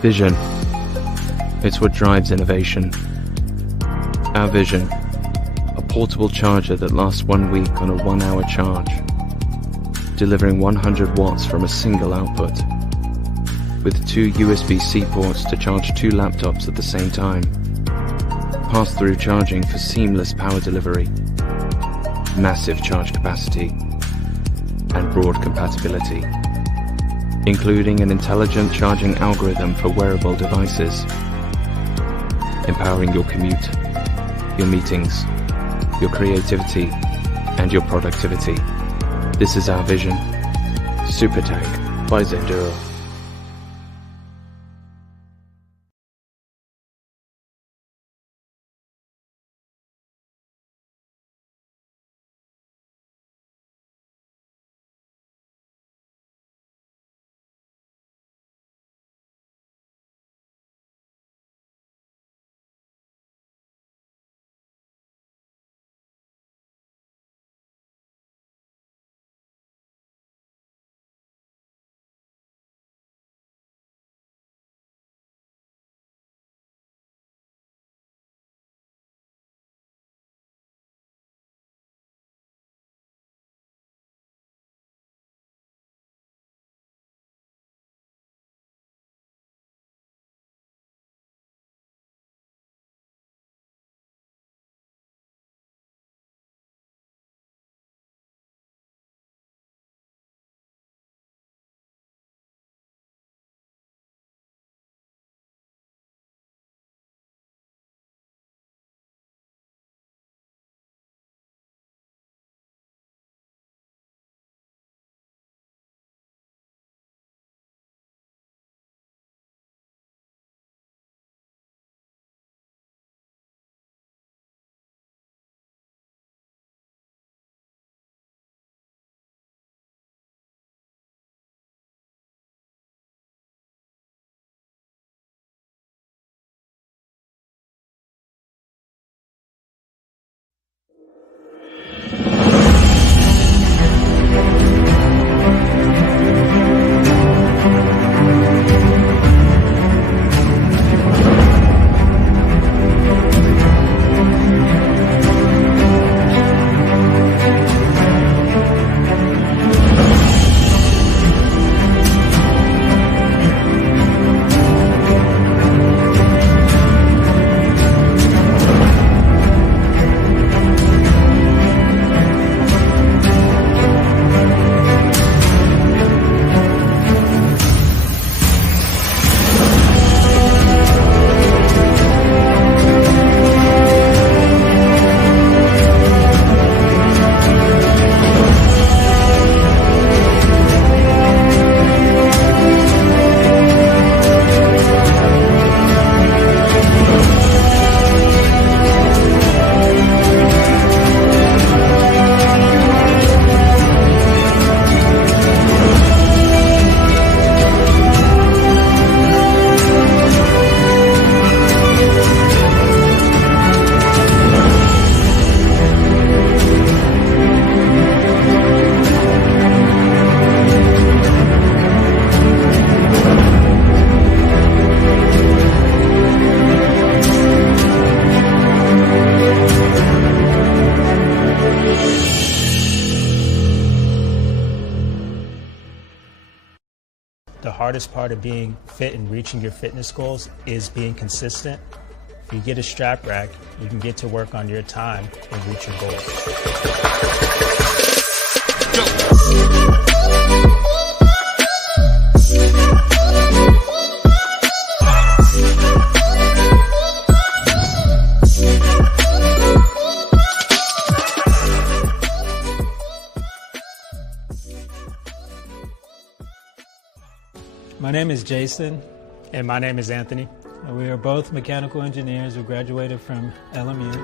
Vision. It's what drives innovation. Our vision. A portable charger that lasts 1 week on a 1-hour charge, delivering 100 watts from a single output, with 2 USB-C ports to charge 2 laptops at the same time. Pass-through charging for seamless power delivery, massive charge capacity, and broad compatibility, including an intelligent charging algorithm for wearable devices, empowering your commute, your meetings, your creativity, and your productivity. This is our vision. SuperTag by Zenduro. The hardest part of being fit and reaching your fitness goals is being consistent. If you get a strap rack, you can get to work on your time and reach your goals. My name is Jason. And my name is Anthony. We are both mechanical engineers who graduated from LMU.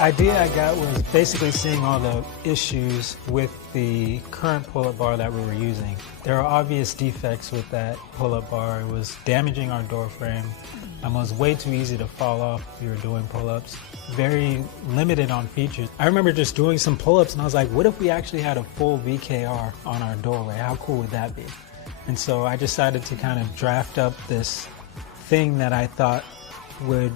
I idea I got was basically seeing all the issues with the current pull-up bar that we were using. There are obvious defects with that pull-up bar. It was damaging our door frame. It was way too easy to fall off if you were doing pull-ups. Very limited on features. I remember just doing some pull-ups and I was like, what if we actually had a full VKR on our doorway? How cool would that be? And so I decided to kind of draft up this thing that I thought would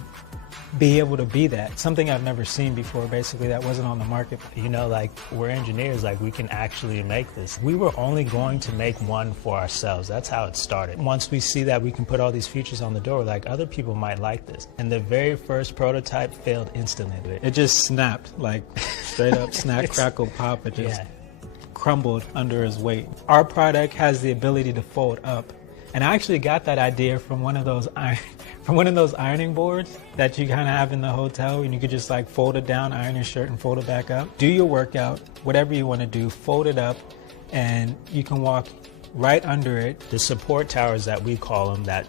be able to be that. Something I've never seen before, basically, that wasn't on the market. You know, like, we're engineers, like, we can actually make this. We were only going to make one for ourselves. That's how it started. Once we see that we can put all these features on the door, like, other people might like this. And the very first prototype failed instantly. It just snapped, like, straight up snap, crackle, pop. It just crumbled under his weight. Our product has the ability to fold up. And I actually got that idea from one of those ironing boards that you kind of have in the hotel, and you could just like fold it down, iron your shirt, and fold it back up. Do your workout, whatever you want to do, fold it up, and you can walk right under it. The support towers that we call them that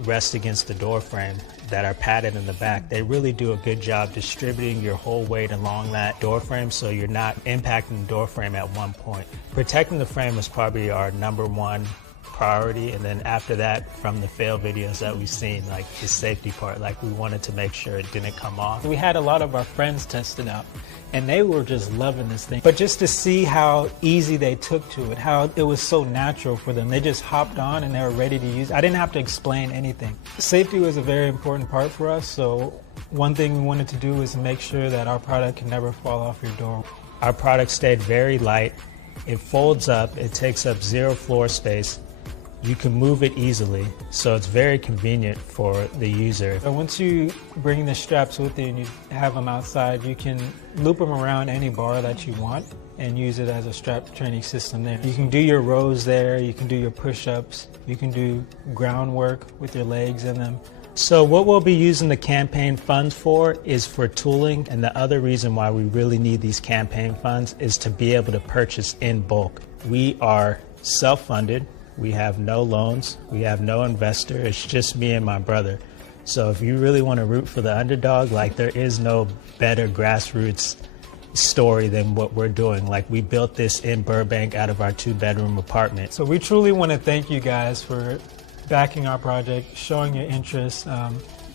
rest against the door frame that are padded in the back, they really do a good job distributing your whole weight along that door frame so you're not impacting the door frame at one point. Protecting the frame is probably our #1 priority, and then after that, from the fail videos that we've seen, like the safety part, like we wanted to make sure it didn't come off. We had a lot of our friends test it out, and they were just loving this thing. But just to see how easy they took to it, how it was so natural for them. They just hopped on and they were ready to use it. I didn't have to explain anything. Safety was a very important part for us, so one thing we wanted to do was to make sure that our product can never fall off your door. Our product stayed very light. It folds up, it takes up 0 floor space. You can move it easily, so it's very convenient for the user. So once you bring the straps with you and you have them outside, you can loop them around any bar that you want and use it as a strap training system there. You can do your rows there, you can do your push-ups, you can do groundwork with your legs in them. So what we'll be using the campaign funds for is for tooling, and the other reason why we really need these campaign funds is to be able to purchase in bulk. We are self-funded. We have no loans, we have no investor, it's just me and my brother. So if you really want to root for the underdog, like there is no better grassroots story than what we're doing. Like we built this in Burbank out of our 2-bedroom apartment. So we truly want to thank you guys for backing our project, showing your interest.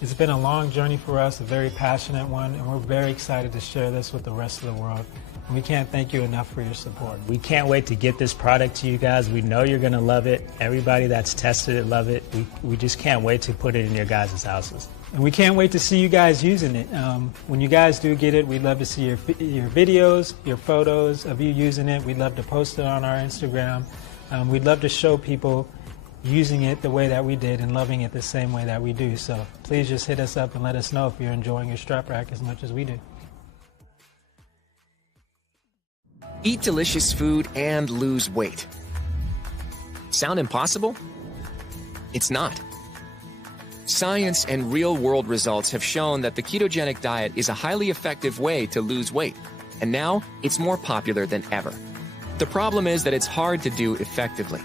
It's been a long journey for us, a very passionate one, and we're very excited to share this with the rest of the world. We can't thank you enough for your support. We can't wait to get this product to you guys. We know you're going to love it. Everybody that's tested it love it. We just can't wait to put it in your guys' houses. And we can't wait to see you guys using it. When you guys do get it, we'd love to see your videos, your photos of you using it. We'd love to post it on our Instagram. We'd love to show people using it the way that we did and loving it the same way that we do. So please just hit us up and let us know if you're enjoying your strap rack as much as we do. Eat delicious food and lose weight. Sound impossible? It's not. Science and real-world results have shown that the ketogenic diet is a highly effective way to lose weight, and now it's more popular than ever. The problem is that it's hard to do effectively.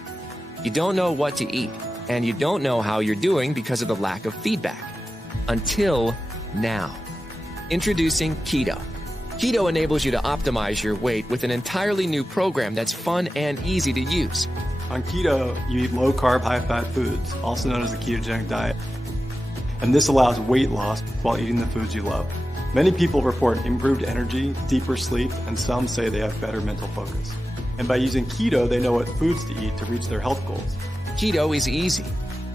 You don't know what to eat, and you don't know how you're doing because of the lack of feedback. Until now. Introducing Keto. Keto enables you to optimize your weight with an entirely new program that's fun and easy to use. On keto, you eat low-carb, high-fat foods, also known as the ketogenic diet. And this allows weight loss while eating the foods you love. Many people report improved energy, deeper sleep, and some say they have better mental focus. And by using keto, they know what foods to eat to reach their health goals. Keto is easy.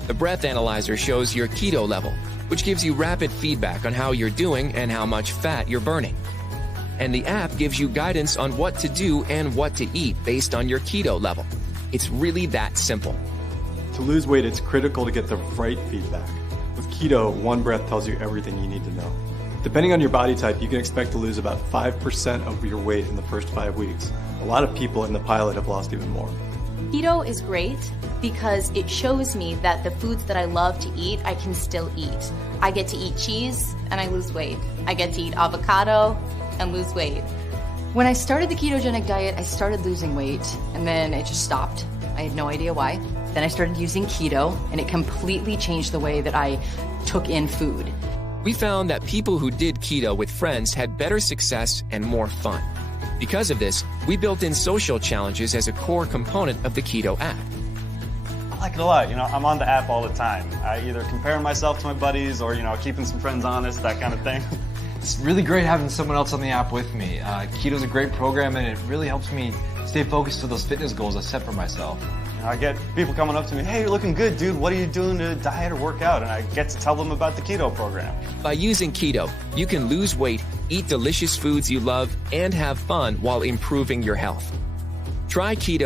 The breath analyzer shows your keto level, which gives you rapid feedback on how you're doing and how much fat you're burning. And the app gives you guidance on what to do and what to eat based on your keto level. It's really that simple. To lose weight, it's critical to get the right feedback. With keto, one breath tells you everything you need to know. Depending on your body type, you can expect to lose about 5% of your weight in the first 5 weeks. A lot of people in the pilot have lost even more. Keto is great because it shows me that the foods that I love to eat, I can still eat. I get to eat cheese and I lose weight. I get to eat avocado and lose weight. When I started the ketogenic diet, I started losing weight and then it just stopped. I had no idea why. Then I started using keto and it completely changed the way that I took in food. We found that people who did keto with friends had better success and more fun. Because of this, we built in social challenges as a core component of the keto app. I like it a lot. I'm on the app all the time. I either compare myself to my buddies or, keeping some friends honest, that kind of thing. It's really great having someone else on the app with me. Keto's a great program, and it really helps me stay focused to those fitness goals I set for myself. I get people coming up to me, hey, you're looking good, dude. What are you doing to diet or work out? And I get to tell them about the keto program. By using keto, you can lose weight, eat delicious foods you love, and have fun while improving your health. Try keto.